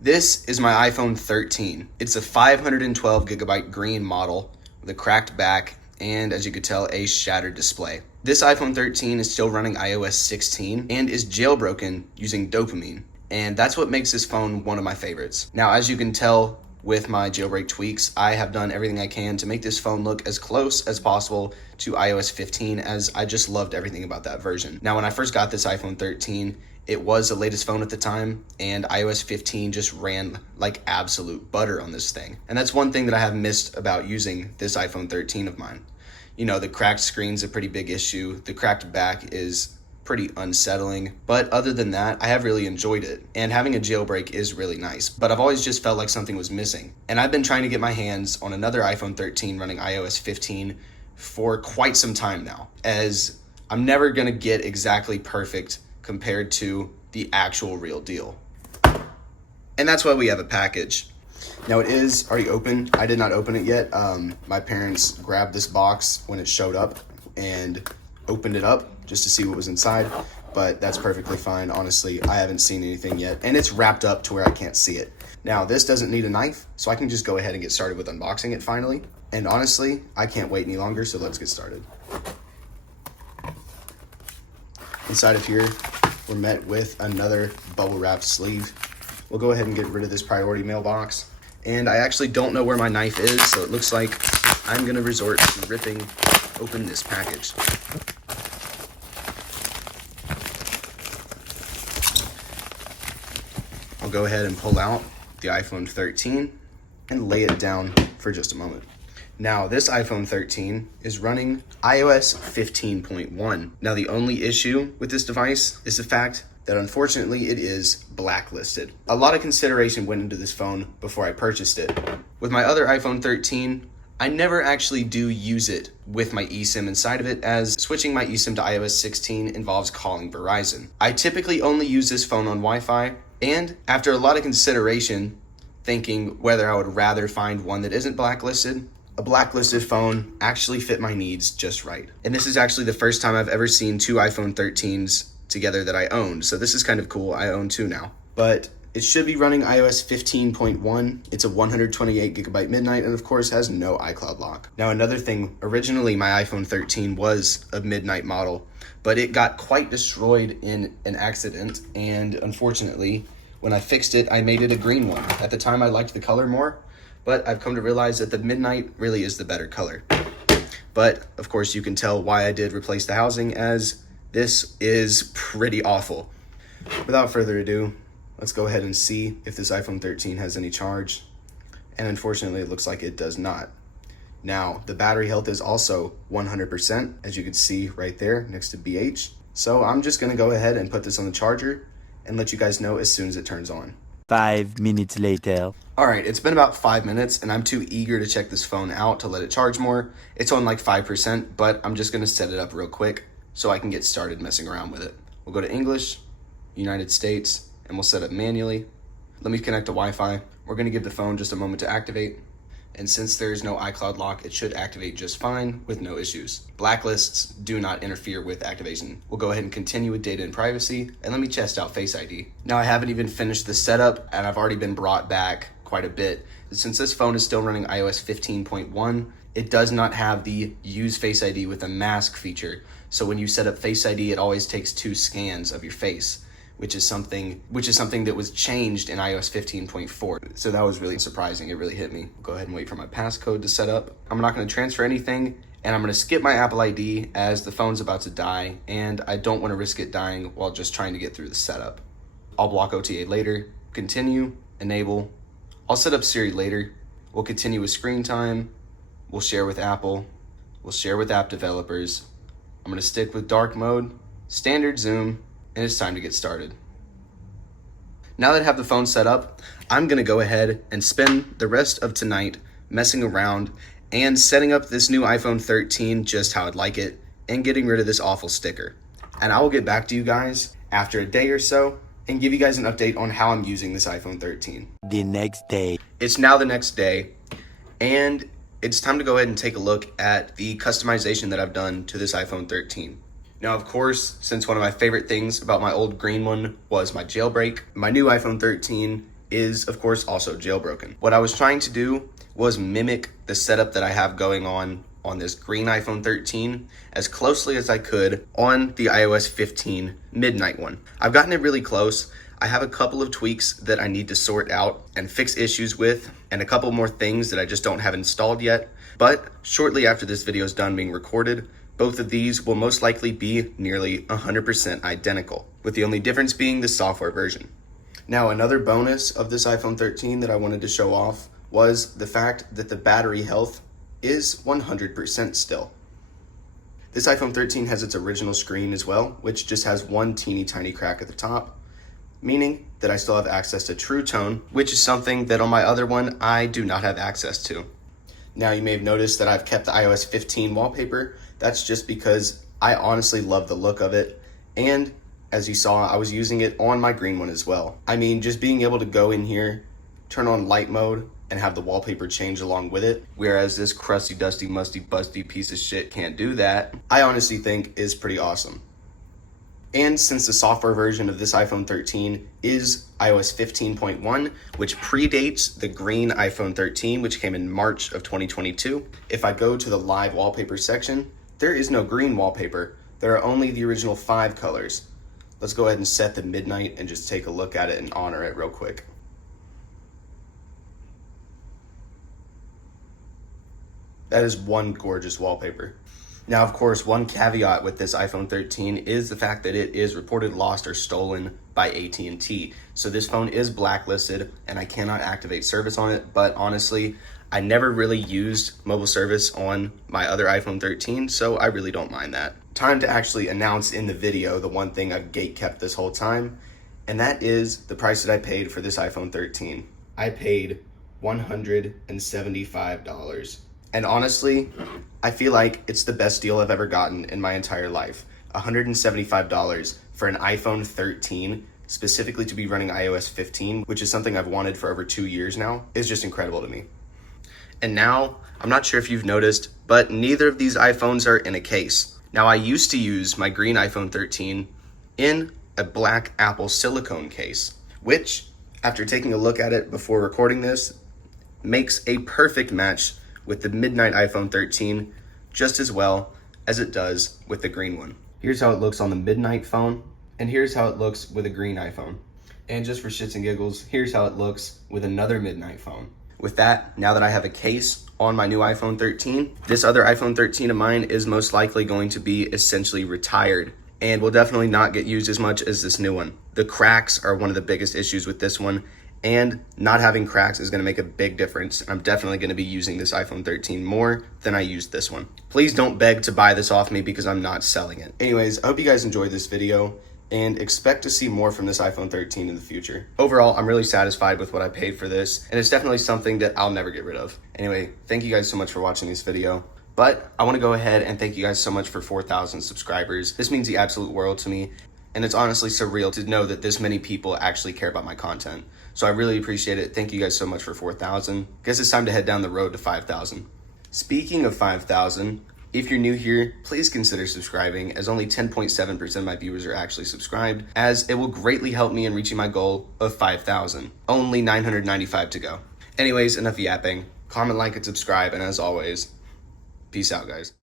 This is my iPhone 13. It's a 512 gigabyte green model with a cracked back and, as you could tell, a shattered display. This iPhone 13 is still running iOS 16 and is jailbroken using dopamine. And that's what makes this phone one of my favorites. Now, as you can tell with my jailbreak tweaks, I have done everything I can to make this phone look as close as possible to iOS 15, as I just loved everything about that version. Now, when I first got this iPhone 13, it was the latest phone at the time, and iOS 15 just ran like absolute butter on this thing. And that's one thing that I have missed about using this iPhone 13 of mine. You know, the cracked screen's a pretty big issue. The cracked back is pretty unsettling, but other than that, I have really enjoyed it, and having a jailbreak is really nice, but I've always just felt like something was missing. And I've been trying to get my hands on another iPhone 13 running iOS 15 for quite some time now, as I'm never gonna get exactly perfect compared to the actual real deal. And that's why we have a package. Now, it is already open. I did not open it yet. My parents grabbed this box when it showed up and opened it up just to see what was inside, but that's perfectly fine. Honestly, I haven't seen anything yet, and it's wrapped up to where I can't see it. Now, this doesn't need a knife, so I can just go ahead and get started with unboxing it finally. And honestly, I can't wait any longer, so let's get started. Inside of here, we're met with another bubble wrap sleeve. We'll go ahead and get rid of this priority mailbox. And I actually don't know where my knife is, so it looks like I'm gonna resort to ripping open this package. I'll go ahead and pull out the iPhone 13 and lay it down for just a moment. Now, this iPhone 13 is running iOS 15.1. Now, the only issue with this device is the fact that unfortunately it is blacklisted. A lot of consideration went into this phone before I purchased it. With my other iPhone 13, I never actually do use it with my eSIM inside of it, as switching my eSIM to iOS 16 involves calling Verizon. I typically only use this phone on Wi-Fi, and after a lot of consideration, thinking whether I would rather find one that isn't blacklisted, a blacklisted phone actually fit my needs just right. And this is actually the first time I've ever seen two iPhone 13s together that I owned, so this is kind of cool. I own two now. But it should be running iOS 15.1. It's a 128 gigabyte midnight, and of course has no iCloud lock. Now, another thing, originally my iPhone 13 was a midnight model, but it got quite destroyed in an accident, and unfortunately, when I fixed it, I made it a green one. At the time, I liked the color more, but I've come to realize that the midnight really is the better color. But, of course, you can tell why I did replace the housing, as this is pretty awful. Without further ado, let's go ahead and see if this iPhone 13 has any charge. And unfortunately, it looks like it does not. Now, the battery health is also 100%, as you can see right there next to BH. So I'm just gonna go ahead and put this on the charger and let you guys know as soon as it turns on. 5 minutes later. All right, it's been about 5 minutes, and I'm too eager to check this phone out to let it charge more. It's on like 5%, but I'm just gonna set it up real quick so I can get started messing around with it. We'll go to English, United States, and we'll set up manually. Let me connect to Wi-Fi. We're gonna give the phone just a moment to activate. And since there is no iCloud lock, it should activate just fine with no issues. Blacklists do not interfere with activation. We'll go ahead and continue with data and privacy, and let me test out Face ID. Now, I haven't even finished the setup, and I've already been brought back quite a bit. Since this phone is still running iOS 15.1, it does not have the use Face ID with a mask feature. So when you set up Face ID, it always takes 2 scans of your face, which is something that was changed in iOS 15.4. So that was really surprising. It really hit me. Go ahead and wait for my passcode to set up. I'm not going to transfer anything, and I'm going to skip my Apple ID as the phone's about to die, and I don't want to risk it dying while just trying to get through the setup. I'll block OTA later, continue, enable. I'll set up Siri later. We'll continue with screen time. We'll share with Apple. We'll share with app developers. I'm going to stick with dark mode, standard zoom, and it's time to get started. Now that I have the phone set up, I'm gonna go ahead and spend the rest of tonight messing around and setting up this new iPhone 13 just how I'd like it, and getting rid of this awful sticker. And I will get back to you guys after a day or so and give you guys an update on how I'm using this iPhone 13. The next day. It's now the next day, and it's time to go ahead and take a look at the customization that I've done to this iPhone 13. Now, of course, since one of my favorite things about my old green one was my jailbreak, my new iPhone 13 is, of course, also jailbroken. What I was trying to do was mimic the setup that I have going on this green iPhone 13 as closely as I could on the iOS 15 midnight one. I've gotten it really close. I have a couple of tweaks that I need to sort out and fix issues with, and a couple more things that I just don't have installed yet. But shortly after this video is done being recorded, both of these will most likely be nearly 100% identical, with the only difference being the software version. Now, another bonus of this iPhone 13 that I wanted to show off was the fact that the battery health is 100% still. This iPhone 13 has its original screen as well, which just has one teeny tiny crack at the top, meaning that I still have access to True Tone, which is something that on my other one, I do not have access to. Now, you may have noticed that I've kept the iOS 15 wallpaper. That's just because I honestly love the look of it, and as you saw, I was using it on my green one as well. I mean, just being able to go in here, turn on light mode, and have the wallpaper change along with it, whereas this crusty, dusty, musty, busty piece of shit can't do that, I honestly think is pretty awesome. And since the software version of this iPhone 13 is iOS 15.1, which predates the green iPhone 13, which came in March of 2022, if I go to the live wallpaper section, there is no green wallpaper. There are only the original 5 colors. Let's go ahead and set the midnight and just take a look at it and honor it real quick. That is one gorgeous wallpaper. Now, of course, one caveat with this iPhone 13 is the fact that it is reported lost or stolen by AT&T. So this phone is blacklisted and I cannot activate service on it, but honestly, I never really used mobile service on my other iPhone 13, so I really don't mind that. Time to actually announce in the video the one thing I've gatekept this whole time, and that is the price that I paid for this iPhone 13. I paid $175. And honestly, I feel like it's the best deal I've ever gotten in my entire life. $175 for an iPhone 13, specifically to be running iOS 15, which is something I've wanted for over 2 years now, is just incredible to me. And now, I'm not sure if you've noticed, but neither of these iPhones are in a case. Now, I used to use my green iPhone 13 in a black Apple silicone case, which, after taking a look at it before recording this, makes a perfect match with the midnight iPhone 13 just as well as it does with the green one. Here's how it looks on the midnight phone, and here's how it looks with a green iPhone. And just for shits and giggles, here's how it looks with another midnight phone. With that, now that I have a case on my new iPhone 13, this other iPhone 13 of mine is most likely going to be essentially retired and will definitely not get used as much as this new one. The cracks are one of the biggest issues with this one, and not having cracks is going to make a big difference. I'm definitely going to be using this iPhone 13 more than I used this one. Please don't beg to buy this off me because I'm not selling it. Anyways, I hope you guys enjoyed this video and expect to see more from this iPhone 13 in the future. Overall, I'm really satisfied with what I paid for this, and it's definitely something that I'll never get rid of. Anyway, thank you guys so much for watching this video. But I want to go ahead and thank you guys so much for 4,000 subscribers. This means the absolute world to me, and it's honestly surreal to know that this many people actually care about my content. So I really appreciate it. Thank you guys so much for 4,000. Guess it's time to head down the road to 5,000. Speaking of 5,000, if you're new here, please consider subscribing, as only 10.7% of my viewers are actually subscribed, as it will greatly help me in reaching my goal of 5,000. Only 995 to go. Anyways, enough yapping. Comment, like, and subscribe, and as always, peace out, guys.